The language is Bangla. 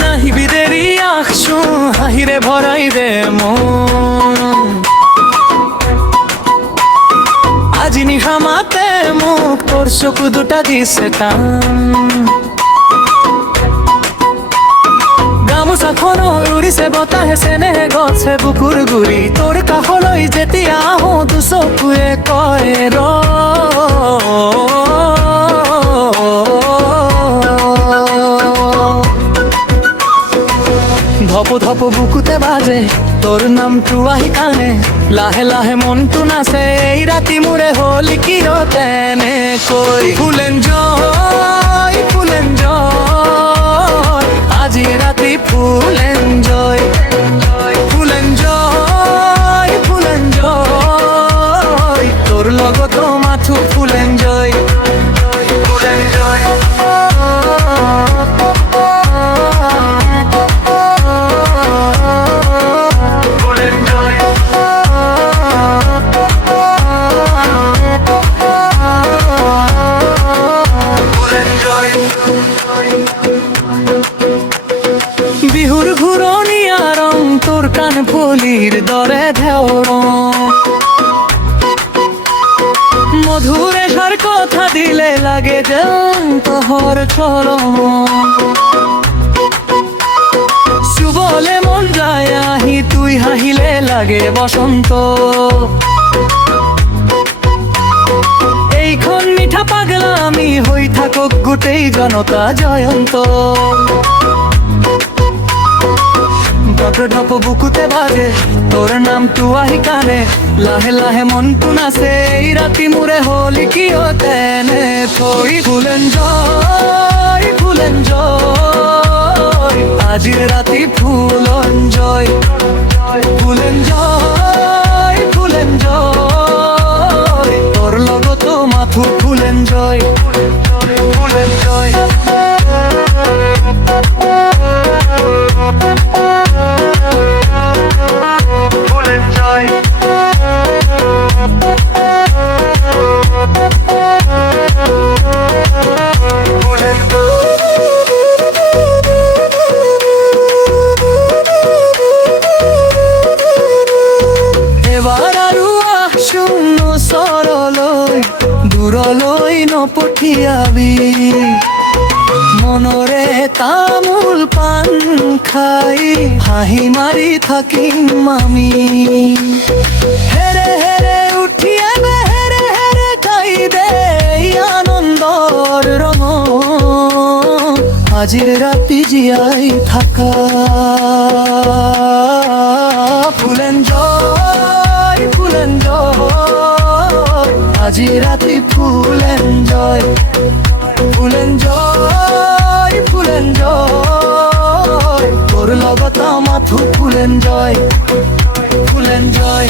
নাহিবি দেরি আখসু হাহিরে ভরাই দে মন আজি নিশামাতে মোক তোর চকু দুটা দিছে টান গামোচাখন উৰিছে বতাহে চেনেহে গছে বুকুৰ গুৰি তোৰ কাষলৈ যেতিয়া আহোঁ দুচকুৱে কয় ৰ ধপ ধপ বুকুতে বাজে তোর নামটো আহি কানে লাহে লাহে মনটো নাচে এই ৰাতি মোৰে হ'ল কিয় তেনেকৈ ফুলেন জয় আজি ৰাতি ফুলেন জয় তোর লগত মাথো ফুলেন জয় বিহুর ঘুরনিয়া রং তোর কান ফুলির দরে ঢেউর মধুরে সার কথা দিলে লাগে যেন তোহর চরম সুবলে মন যায় আহি তুই হাহিলে লাগে বসন্ত এইখন মিঠা পাগলা আমি হই থাকক গোটেই জনতা জয়ন্ত ঢপ বুকুতে বাজে তোর নামটো আহি কানে লাহে লাহে মনটো নাচে এই ৰাতি মোৰে হ'ল কিয় তেনে থৈ ফুলেন জয় আজিৰ ৰাতি ফুলন জয় ফুলেন জয় তোর লগত মাথো ফুলেন জয় এবাৰ আৰু শূন্য চৰলৈ দূৰলৈ নপঠিয়াবি মনৰে তামোল পাণ খাই হাঁহি মাৰি থাকিম আমি হেৰে হেৰে উঠিয়া হেৰে হেৰে খাই দে আনন্দৰ ৰঙ আজিৰ ৰাতি জীয়াই থাকা ফুলেন জয় আজি ৰাতি ফুলেন জয় তোর লগত মাথো ফুলেন জয় ফুলেন জয়